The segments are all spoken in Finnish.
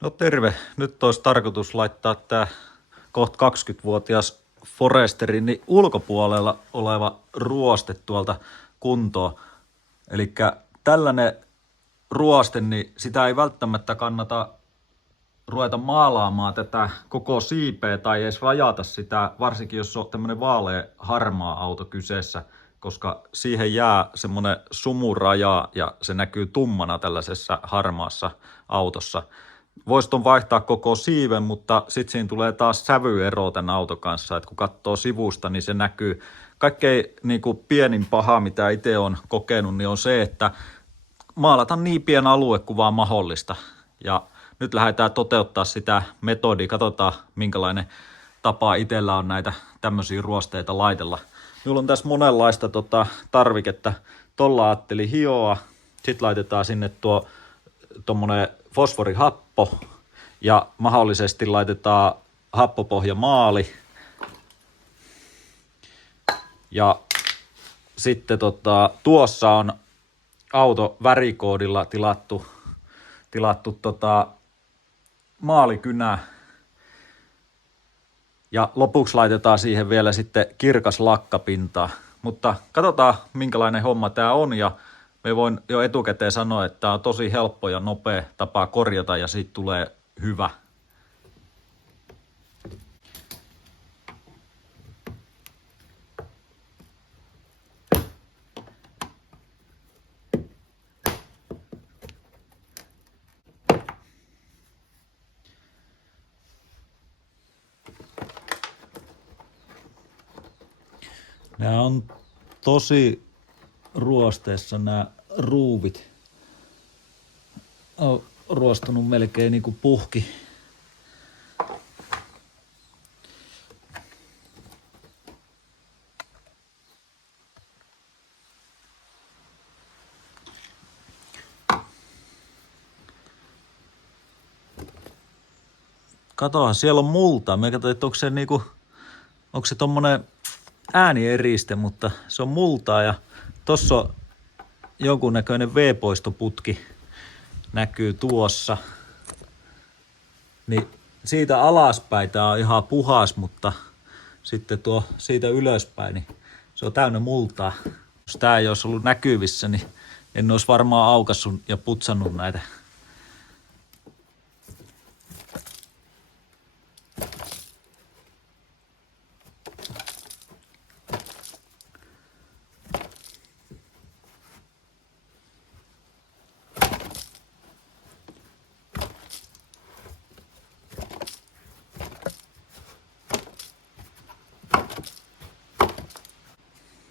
No terve. Nyt olisi tarkoitus laittaa tämä kohta 20-vuotias Foresterin niin ulkopuolella oleva ruoste tuolta kuntoon. Eli tällainen ruoste, niin sitä ei välttämättä kannata ruveta maalaamaan tätä koko siipeä tai edes rajata sitä, varsinkin jos on tämmöinen vaalea harmaa auto kyseessä, koska siihen jää semmoinen sumuraja ja se näkyy tummana tällaisessa harmaassa autossa. Voisi ton vaihtaa koko siiven, mutta sitten siinä tulee taas sävyero tämän auton kanssa, että kun katsoo sivusta, niin se näkyy. Kaikkein niin kuin pienin paha, mitä itse olen kokenut, niin on se, että maalata niin pieni alue kuin vaan mahdollista. Ja nyt lähdetään toteuttaa sitä metodia. Katsotaan, minkälainen tapa itsellä on näitä tämmöisiä ruosteita laitella. Minulla on tässä monenlaista tarviketta. Tuolla ajattelin hioa. Sitten laitetaan sinne tuommoinen fosforihappo ja mahdollisesti laitetaan happopohjamaali. Ja sitten tuossa on auto värikoodilla tilattu maalikynä. Ja lopuksi laitetaan siihen vielä sitten kirkas lakkapinta. Mutta katsotaan, minkälainen homma tämä on. Ja me voin jo etukäteen sanoa, että tämä on tosi helppo ja nopea tapa korjata ja siitä tulee hyvä. Nämä on tosi ruosteessa nämä ruuvit. On ruostunut melkein niin kuin puhki. Katohan, siellä on multa. Me katsoin, että onko se tommonen äänieeriste, mutta se on multaa ja tossa on jonkunnäköinen V-poistoputki näkyy tuossa. Niin siitä alaspäin tää on ihan puhas, mutta sitten siitä ylöspäin, niin se on täynnä multaa. Jos tää ei olisi ollut näkyvissä, niin en olisi varmaan aukassut ja putsannut näitä.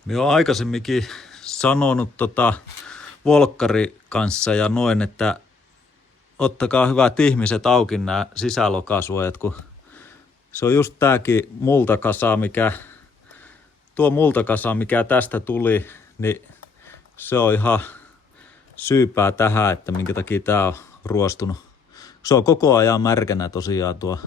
Minä olen aikaisemminkin sanonut Volkkari kanssa ja noin, että ottakaa hyvät ihmiset auki nämä sisälokasuojat, kun se on just tääkin multakasa, mikä tästä tuli, niin se on ihan syypää tähän, että minkä takia tää on ruostunut. Se on koko ajan märkänä tosiaan tuo.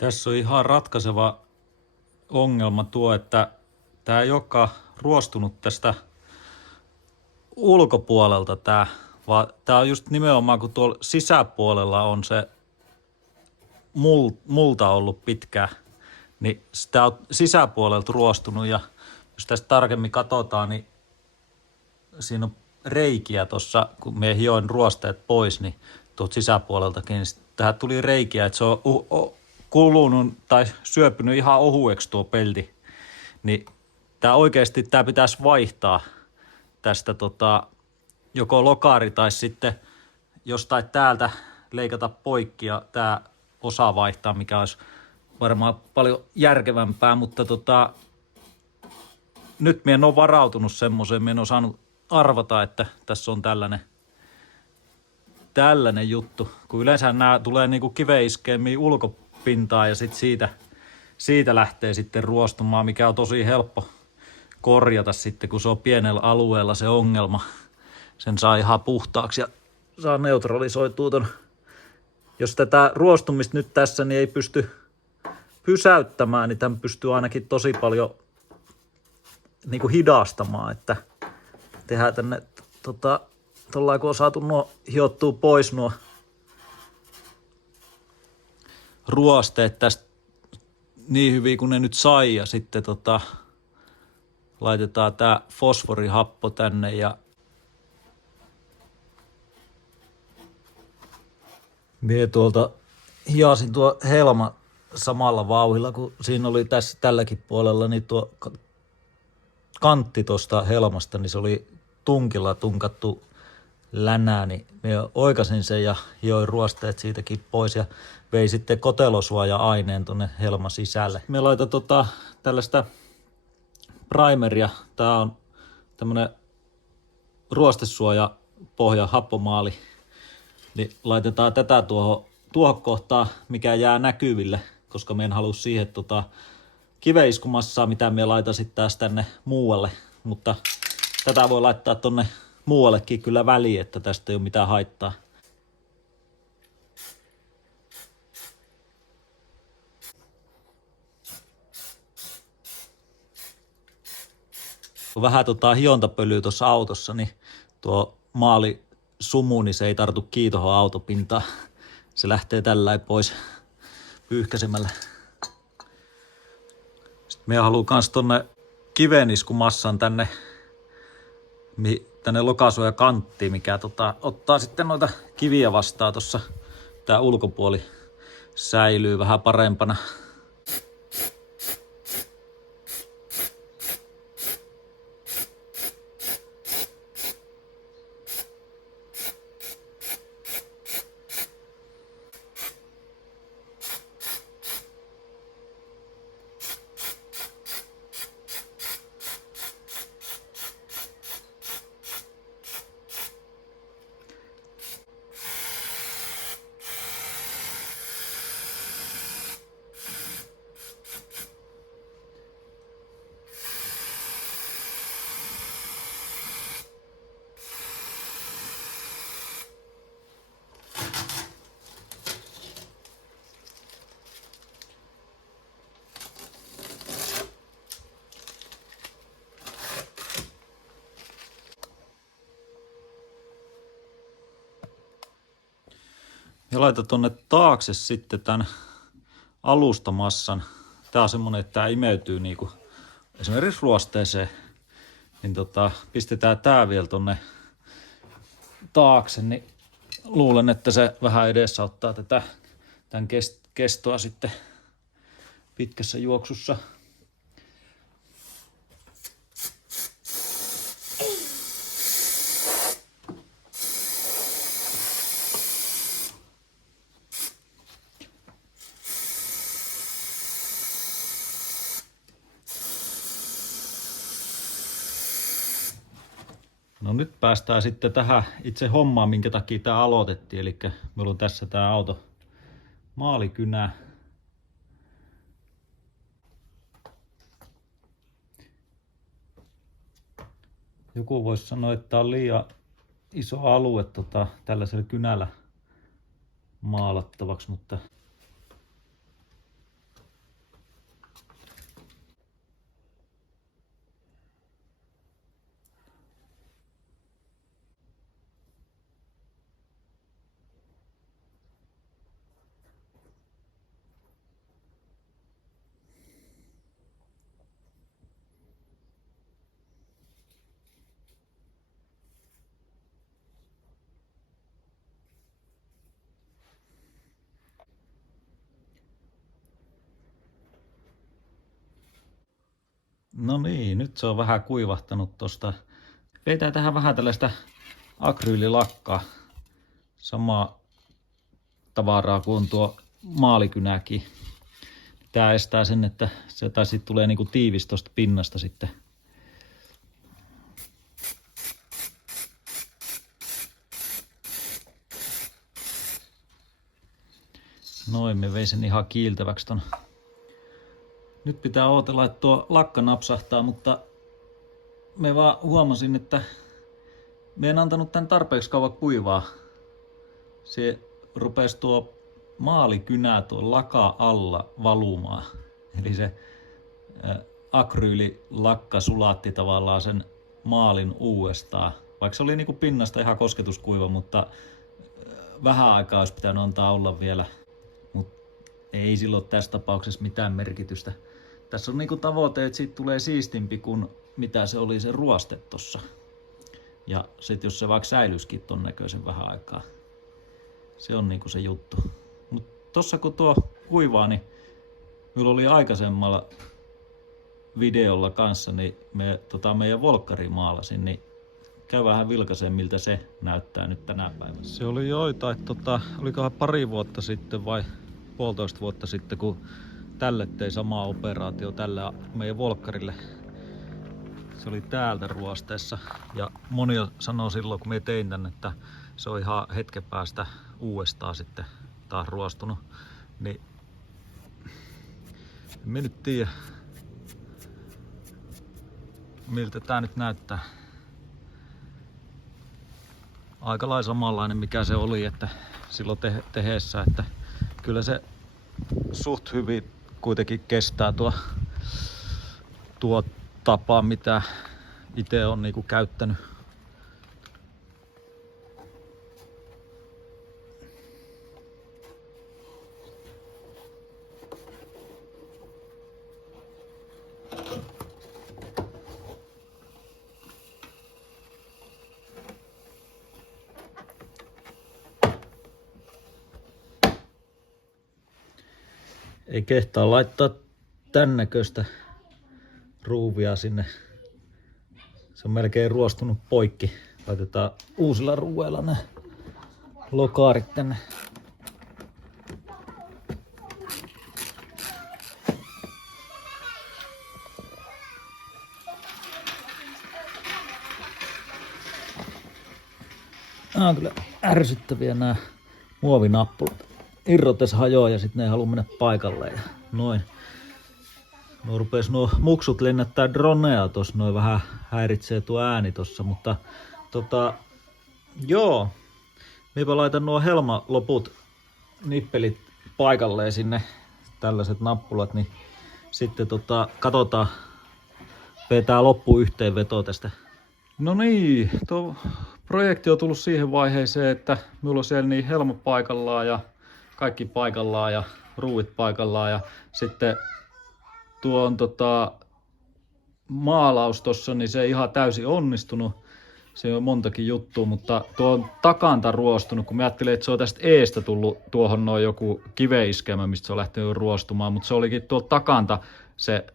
Tässä on ihan ratkaiseva ongelma tuo, että tämä ei olekaan ruostunut tästä ulkopuolelta vaan tämä on just nimenomaan, kun tuolla sisäpuolella on se multa ollut pitkään, niin sitä on sisäpuolelta ruostunut, ja jos tästä tarkemmin katsotaan, niin siinä on reikiä tuossa, kun me hioin ruosteet pois, niin tuolta sisäpuoleltakin, niin tähän tuli reikiä, että se on kulunut tai syöpynyt ihan ohueksi tuo pelti. Niin tämä oikeasti pitäisi vaihtaa tästä joko lokari tai sitten jostain täältä leikata poikki ja tämä osa vaihtaa, mikä olisi varmaan paljon järkevämpää, mutta nyt minä en ole varautunut semmoiseen, minä en ole saanut arvata, että tässä on tällainen juttu, kun yleensä nämä tulee niinku kiveiskemiin ulkopintaan ja sitten siitä lähtee sitten ruostumaan, mikä on tosi helppo korjata sitten, kun se on pienellä alueella se ongelma. Sen saa ihan puhtaaksi ja saa neutralisoitua ton. Jos tätä ruostumista nyt tässä niin ei pysty pysäyttämään, niin tämän pystyy ainakin tosi paljon niin kuin hidastamaan, että tehdään tänne tuolla kun on saatu nuo hiottua pois nuo ruosteet tästä niin hyvin kuin ne nyt sai, ja sitten laitetaan tää fosforihappo tänne ja mie tuolta hiasin tuo helma samalla vauhilla, kun siinä oli tässä tälläkin puolella, niin tuo kantti tuosta helmasta, niin se oli tunkilla tunkattu länää, niin minä oikasin sen ja hioin ruosteet siitäkin pois ja vei sitten kotelosuoja-aineen tuonne helman sisälle. Me laitan tällaista primeria. Tää on tämmönen ruostesuojapohja happomaali. Niin laitetaan tätä tuohon kohtaan, mikä jää näkyville, koska me en halua siihen kiveiskumassaa, mitä me laitan sitten taas tänne muualle. Mutta tätä voi laittaa tonne muuallekin kyllä väliin, että tästä ei ole mitään haittaa. Kun vähän hiontapölyä tuossa autossa, niin tuo maali sumu, niin se ei tartu kiinni tuohon autopintaan. Se lähtee tällä pois pyyhkäsemällä. Sitten minä haluan kans tonne kiveniskumassan tänne lokasuoja kanttiin, mikä ottaa sitten noita kiviä vastaan tuossa. Tää ulkopuoli säilyy vähän parempana. Ja laitan tonne taakse sitten tämän alustamassan. Tää on semmonen, että tää imeytyy niinku esimerkiksi ruosteeseen. Niin pistetään tää vielä tonne taakse, niin luulen, että se vähän edesauttaa tämän kestoa sitten pitkässä juoksussa. No nyt päästään sitten tähän itse hommaan, minkä takia tämä aloitettiin. Eli meillä on tässä tämä auto maalikynä. Joku voisi sanoa, että on liian iso alue tällaisella kynällä maalattavaksi, mutta No niin, nyt se on vähän kuivahtanut tosta. Vedetään tähän vähän tällaista akryylilakkaa. Samaa tavaraa kuin tuo maalikynäkin. Tää estää sen, että se tai sit tulee niinku tiivis tosta pinnasta sitten. Noin, me vein sen ihan kiiltäväksi ton. Nyt pitää odotella, että tuo lakka napsahtaa, mutta me vaan huomasin, että me en antanut tän tarpeeksi kauan kuivaa. Se rupesi tuo maalikynä tuon laka alla valumaan. Eli se akryylilakka sulatti tavallaan sen maalin uudestaan. Vaikka se oli niinku pinnasta ihan kosketuskuiva, mutta vähän aikaa olisi pitänyt antaa olla vielä. Mut ei sillä ole tässä tapauksessa mitään merkitystä. Tässä on niinku tavoite, että siitä tulee siistimpi kuin mitä se oli se ruoste tossa. Ja sit jos se vaikka säilyisikin ton näköisen vähän aikaa. Se on niinku se juttu. Mut tossa kun tuo kuivaa, niin minulla oli aikaisemmalla videolla kanssa, niin me meidän volkkari maalasin, niin käy vähän vilkaiseen, miltä se näyttää nyt tänä päivänä. Se oli joitain, olikohan pari vuotta sitten vai 1,5 vuotta sitten, kun tälle tein samaa operaatio tällä meidän volkkarille. Se oli täältä ruosteessa ja moni sanoi silloin, kun me tein tän, että se on ihan hetken päästä uudestaan sitten taas ruostunut. Niin en mä nyt tiedä, miltä tää nyt näyttää. Aika lailla samanlainen mikä se oli, että silloin tehdessä, että kyllä se suht hyvin kuitenkin kestää tuo tapa, mitä itse on niinku käyttänyt. Ei kehtaa laittaa tän näköistä ruuvia sinne. Se on melkein ruostunut poikki. Laitetaan uusilla ruueilla nämä lokaarit tänne. Nämä on kyllä ärsyttäviä nämä muovinappulat. Irrotes hajoaa ja sitten ne ei halua mennä paikalleen. Ja noin. Nuo muksut lennättää dronea tossa, noin vähän häiritsee tuo ääni tossa, mutta joo. Minäpä laitan nuo helmaloput nippelit paikalleen sinne, tällaiset nappulat, niin sitten katsotaan, vetää loppuyhteenveto tästä. No niin, tuo projekti on tullut siihen vaiheeseen, että minulla on siellä niin helmat paikallaan ja kaikki paikallaan ja ruuvit paikallaan ja sitten tuo on maalaus tossa, niin se ei ihan täysin onnistunut. Se on montakin juttua, mutta tuo on takanta ruostunut, kun mä ajattelin, että se on tästä eestä tullut tuohon noin joku kiveiskelmä, mistä se on lähtenyt ruostumaan, mutta se olikin tuolta takanta se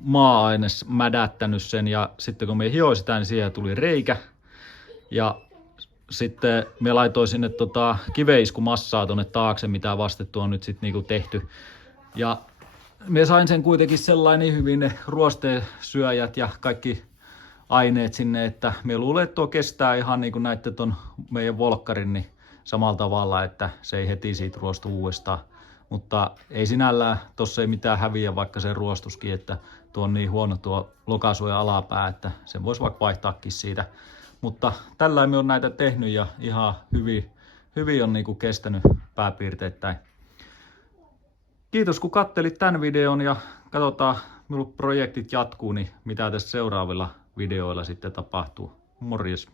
maa-aines mädättänyt sen ja sitten kun me hioin sitä, niin siihen tuli reikä ja sitten me laitoin sinne kiveiskumassaa tonne taakse, mitä vastettu on nyt sitten niinku tehty. Ja me sain sen kuitenkin sellainen hyvin ne ruostesyöjät ja kaikki aineet sinne, että me luulen, että tuo kestää ihan niin kuin näitte ton meidän volkkarin niin samalla tavalla, että se ei heti siitä ruostu uudestaan. Mutta ei sinällään, tossa ei mitään häviä, vaikka se ruostuskin, että tuo on niin huono tuo lokasuojan alapää, että sen voisi vaikka vaihtaakin siitä. Mutta tällä me on näitä tehnyt ja ihan hyvin on niinku kestänyt pääpiirteittäin. Kiitos kun kattelit tämän videon ja katsotaan, milloin projektit jatkuu, niin mitä tässä seuraavilla videoilla sitten tapahtuu. Morjes!